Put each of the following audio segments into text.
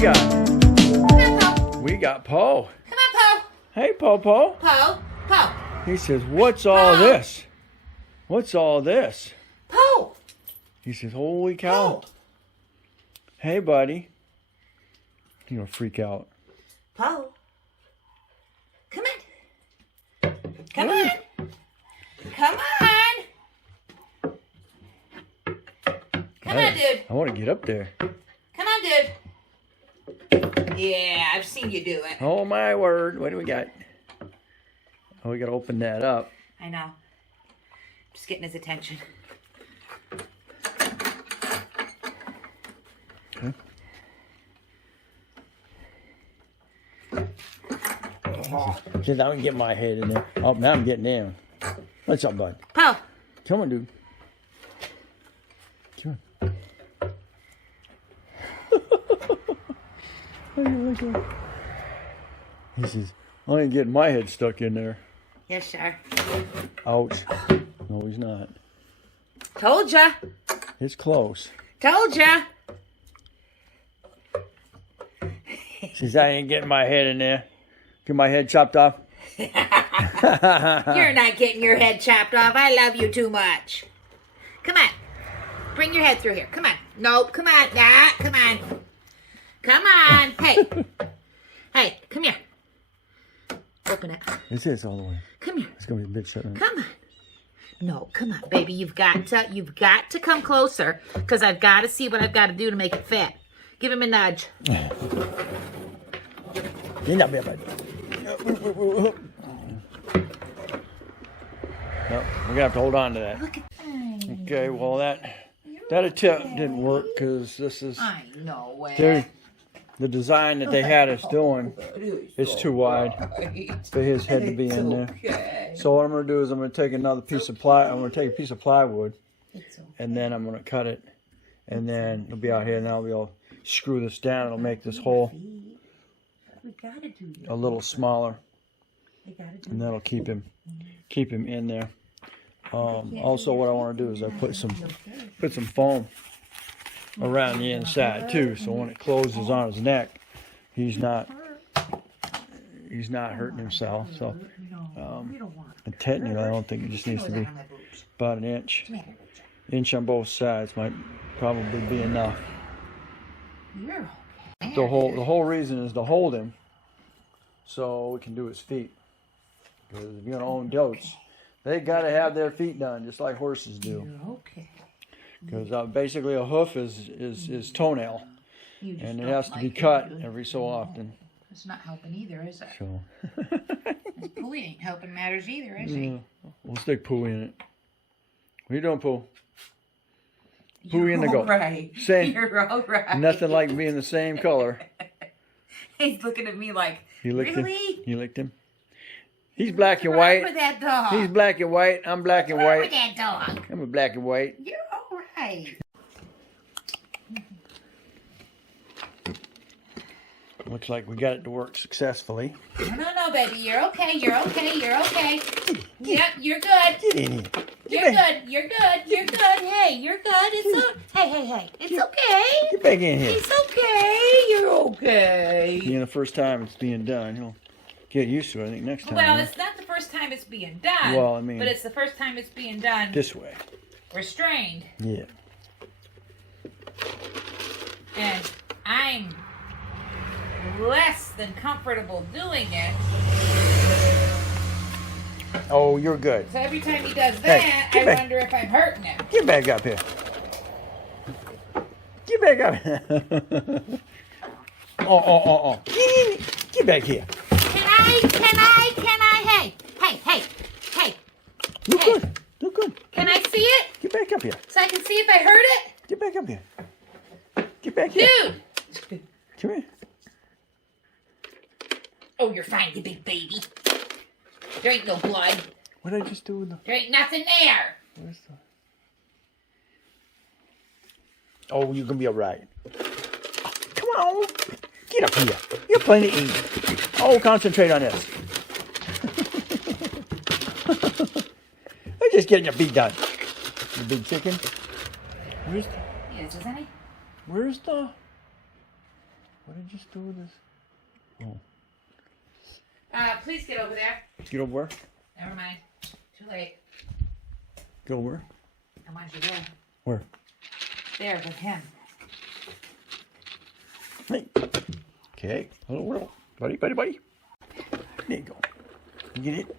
got? Come on, Po. We got Poe. Come on, Po. Hey, Poe. Po. Po. He says, what's all this? What's all this? Po. He says, holy cow. Hey, buddy. You're going to freak out. Po. Come on. Come on. Come on. Come on, dude. I want to get up there. Come on, dude. Yeah, I've seen you do it. Oh, my word. What do we got? Oh, we got to open that up. I know. Just getting his attention. Okay. See, now I can get my head in there. Oh, now I'm getting down. What's up, bud? Po. Come on, dude. Come on. He says, I ain't getting my head stuck in there. Yes, sir. Ouch. No, he's not. Told ya. It's close. Told ya. Says, I ain't getting my head in there. Get my head chopped off. You're not getting your head chopped off. I love you too much. Come on. Bring your head through here. Come on. Nope. Come on. Nah. Come on. Come on. Hey. Hey. Come here. Open it. This is all the way. Come here. It's gonna be a bit shut in. Come on. No. Come on, baby. You've got to come closer because I've got to see what I've got to do to make it fit. Give him a nudge. Nope, we're gonna have to hold on to that. Look at that. Okay, well that attempt didn't work because this is I know way. the design that they had us doing is too wide for his head to be in there. Okay. So what I'm gonna do is I'm gonna take another piece of ply. I'm gonna take a piece of plywood, and then I'm gonna cut it, and then it'll be out here, and then I'll be able to screw this down. It'll make this hole a little smaller, and that'll keep him in there. Also, what I want to do is I put some foam around the inside too, so when it closes on his neck, he's not hurting himself. So, and technically, I don't think it just needs to be about an inch on both sides might probably be enough. The whole reason is to hold him so we can do his feet. Because if you're gonna own goats, they gotta have their feet done just like horses do. Okay. Because basically a hoof is toenail, and it has to be cut every so often. It's not helping either, is it? So. This Pooey ain't helping matters either, is he? We'll stick Pooey in it. What are you doing, Pooh? Pooey in the goat. Right. Same. You're all right. Nothing like being the same color. He's looking at me like, really? Him. You licked him? He's black and white. What's wrong with that dog? He's black and white. I'm black and What's wrong white. with that dog? I'm a black and white. You're all right. Looks like we got it to work successfully. No, baby. You're okay. You're okay. You're okay. Yep, you're good. Get in here. You're good. You're good. You're good. Hey, you're good. Hey. It's okay. Get back in here. It's okay. You're okay. Being the first time it's being done, he'll get used to it. I think next time. Well, it's not the first time it's being done. Well, I mean, but it's the first time it's being done this way. restrained. Yeah. And I'm less than comfortable doing it. Oh, you're good. So every time he does that, I wonder if I'm hurting him. Get back up here. Get back up here. Oh. Get back here. Can I? Hey. Look good. Can I see it? Get back up here. So I can see if I hurt it? Get back up here. Get back here. Dude! Come here. Oh, you're fine, you big baby. There ain't no blood. What did I just do with the... There ain't nothing there. Where's the... Oh, you're going to be all right. Come on. Get up here. You're playing to eat. Oh, concentrate on this. I'm just getting your beat done. You big chicken. Where's the... Yes, isn't he? Where's What did you just do with this? Oh. Please get over there. Get over where? Never mind. Too late. Go where? I want you there. Where? There with him. Hey. Okay. Hello. Buddy. There you go. You get it?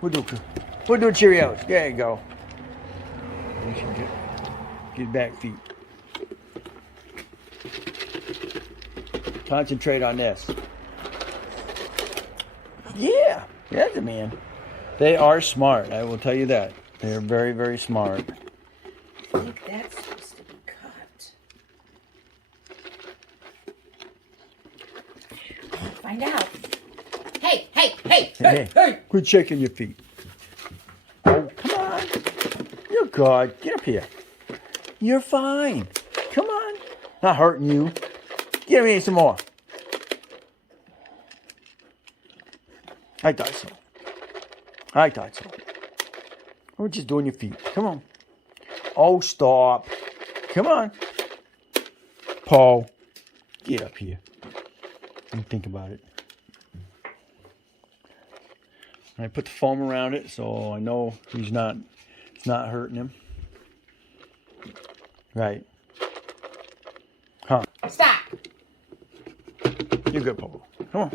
We'll do Cheerios. There you go. You should get back feet. Concentrate on this. Yeah, that's a man. They are smart, I will tell you that. They're very, very smart. I think that's supposed to be cut. Find out. Hey! Quit shaking your feet. Oh, come on. You're good. Get up here. You're fine. Come on. Not hurting you. Give me some more. I thought so. We're just doing your feet. Come on. Oh, stop. Come on. Paul, get up here and think about it. I put the foam around it so I know it's not hurting him. Right. Huh. Stop. You're good, Paul. Come on.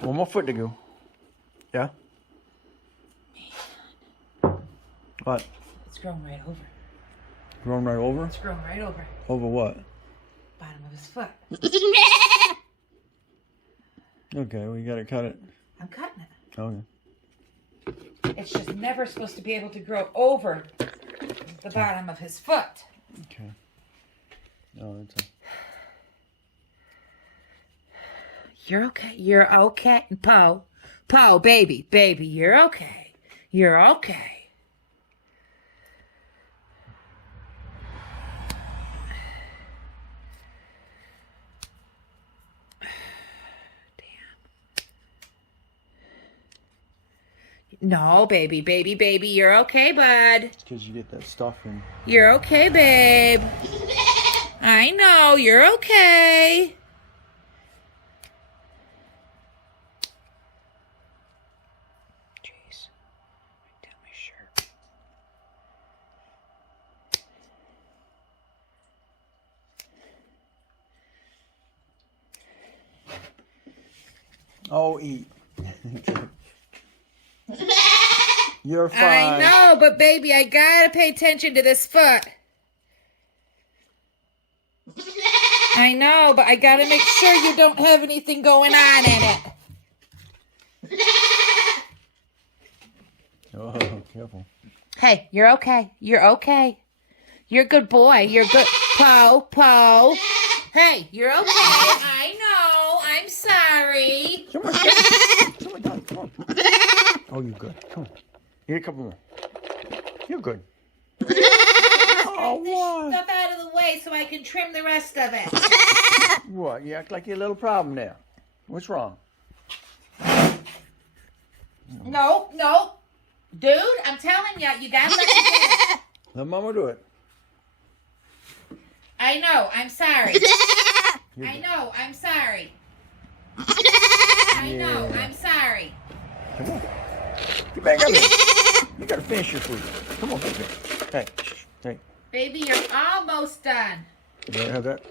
One more foot to go. Yeah? What? It's grown right over. Grown right over? It's grown right over. Over what? Bottom of his foot. Okay, we gotta cut it. I'm cutting it. Okay. It's just never supposed to be able to grow over the bottom of his foot. Okay. Oh, that's You're okay. You're okay. Poe, baby, you're okay. You're okay. No, baby, you're okay, bud. because you get that stuff in. You're okay, babe. I know, you're okay. Jeez. Right down my shirt. Oh, eat. You're fine. I know, but baby, I gotta pay attention to this foot. I know, but I gotta make sure you don't have anything going on in it. Oh, careful. Hey, you're okay. You're okay. You're a good boy. You're good. Poe. Hey, you're okay. I know. I'm sorry. Come on, Dad. Come on. Oh, you're good. Come on. Get a couple more. You're good. Oh, what? Stuff out of the way so I can trim the rest of it. What? You act like you had a little problem there. What's wrong? No. Dude, I'm telling you, you gotta let me do it. Let Mama do it. I know, I'm sorry. I know, I'm sorry. I know, I'm sorry. Come on. Get back up here. You gotta finish your food. Come on, get here. Hey. Baby, you're almost done. You gotta have that.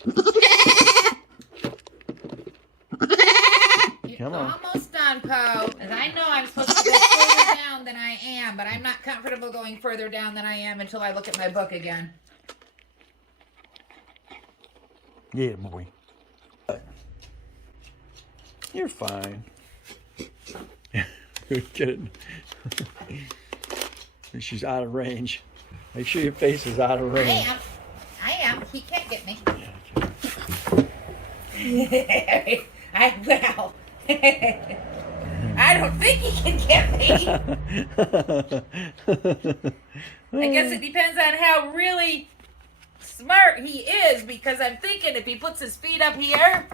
You're almost done, Poe. And I know I'm supposed to go further down than I am, but I'm not comfortable going further down than I am until I look at my book again. Yeah, boy. You're fine. Get it. She's out of range. Make sure your face is out of range. I am. He can't get me. I will. I don't think he can get me. I guess it depends on how really smart he is, because I'm thinking if he puts his feet up here,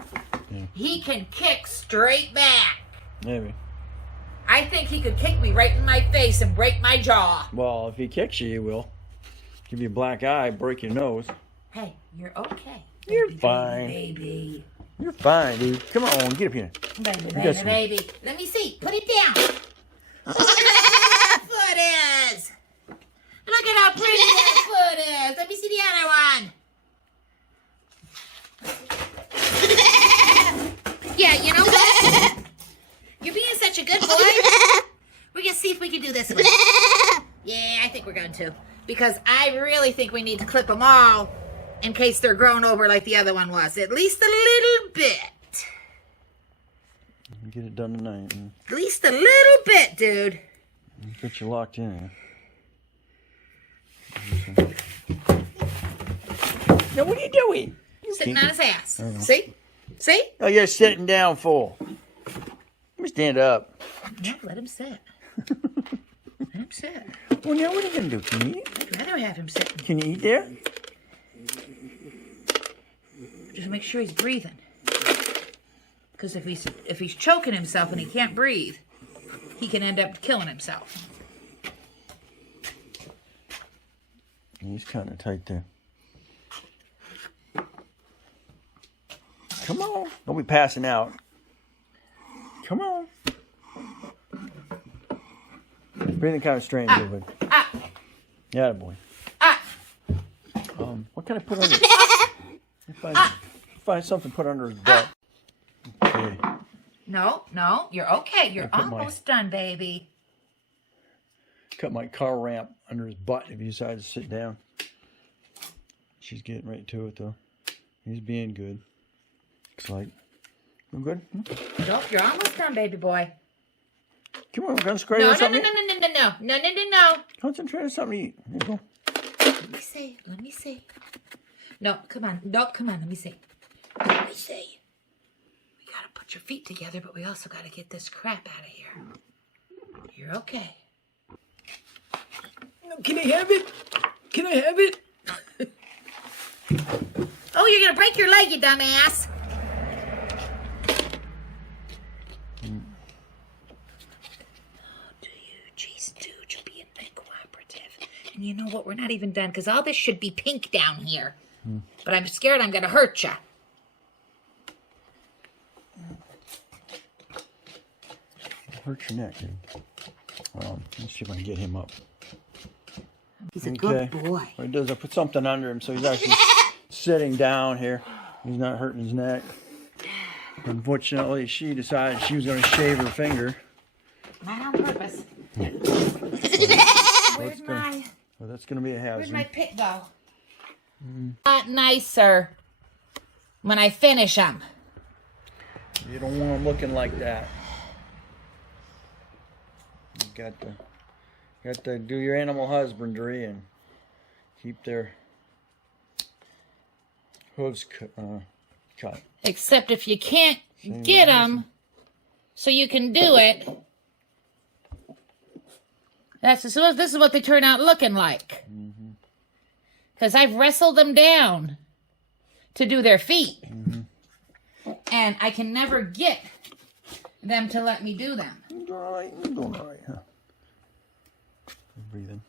he can kick straight back. Maybe. I think he could kick me right in my face and break my jaw. Well, if he kicks you, he will. Give you a black eye, break your nose. Hey, you're okay. You're Baby, fine. Baby. You're fine, dude. Come on, get up here. Baby. Let me see. Put it down. Look at that foot is. Look at how pretty that foot is. Let me see the other one. Yeah, you know what? You're being such a good boy. We're going to see if we can do this one. Yeah, I think we're going to. Because I really think we need to clip them all in case they're grown over like the other one was. At least a little bit. Get it done tonight. At least a little bit, dude. Get you locked in. Now, what are you doing? Sitting on his ass. See? See? Oh, you're sitting down, fool. Let me stand up. No, let him sit. Let him sit. Well, now what are you going to do? Can you eat? I'd rather have him sitting. Can you eat there? Just make sure he's breathing. Because if he's choking himself and he can't breathe, he can end up killing himself. He's kind of tight there. Come on. Don't be passing out. Come on. Breathing kind of strange a little bit. Yeah, boy. What can I put under? Find something to put under his butt. Okay. No, you're okay. You're almost done, baby. Cut my car ramp under his butt if he decides to sit down. She's getting right to it, though. He's being good. Looks like. I'm good? Nope, you're almost done, baby boy. Come on, we're going to spray on something. No. Concentrate on something to eat. There you go. Let me see. No, come on. Let me see. We gotta put your feet together, but we also gotta get this crap out of here. You're okay. Can I have it? Can I have it? Oh, you're gonna break your leg, you dumbass. Jeez, dude, you're being uncooperative. And you know what? We're not even done, because all this should be pink down here. But I'm scared I'm gonna hurt you. Hurt your neck, dude. Let's see if I can get him up. He's a good boy. What he does, I put something under him so he's actually sitting down here. He's not hurting his neck. Unfortunately, she decided she was going to shave her finger. Not on purpose. Where's my... Well, that's going to be a hazard. Where's my pick go? Not nicer when I finish them. You don't want them looking like that. You got to do your animal husbandry and keep their hooves cut. Except if you can't get them so you can do it. This is what they turn out looking like. Because I've wrestled them down to do their feet. And I can never get them to let me do them. You're doing all right. You're doing all right, huh? Breathing.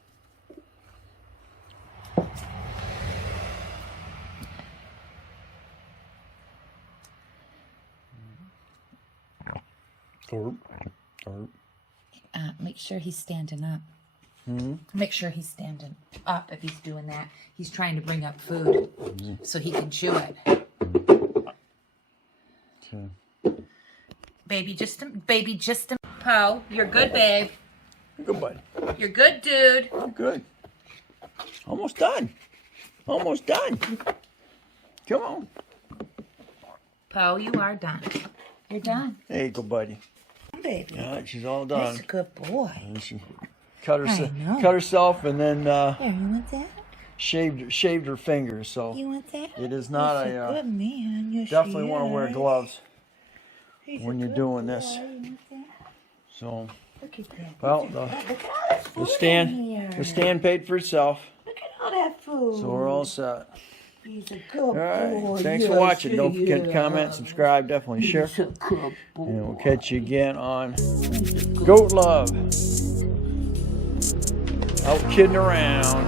Make sure he's standing up. Make sure he's standing up if he's doing that. He's trying to bring up food so he can chew it. Okay. Baby, just a Poe. You're good, babe. Good, bud. You're good, dude. I'm good. Almost done. Almost done. Come on. Poe, you are done. You're done. There you go, buddy. Baby. All right, she's all done. That's a good boy. And she cut herself and then Here, you want that? shaved her fingers. So You want that? it is not That's a good man. Yes, definitely she want to wear is. gloves He's when a you're good doing boy. this. You want that? So Look at that. well, Look at all that food in the stand paid for itself. Look at all that food. So we're all set. He's a good All right. boy. Thanks for Yes, watching. Don't forget to yeah. comment, subscribe, definitely share. He's a good boy. And we'll catch you again on Goat Love. Out kidding around.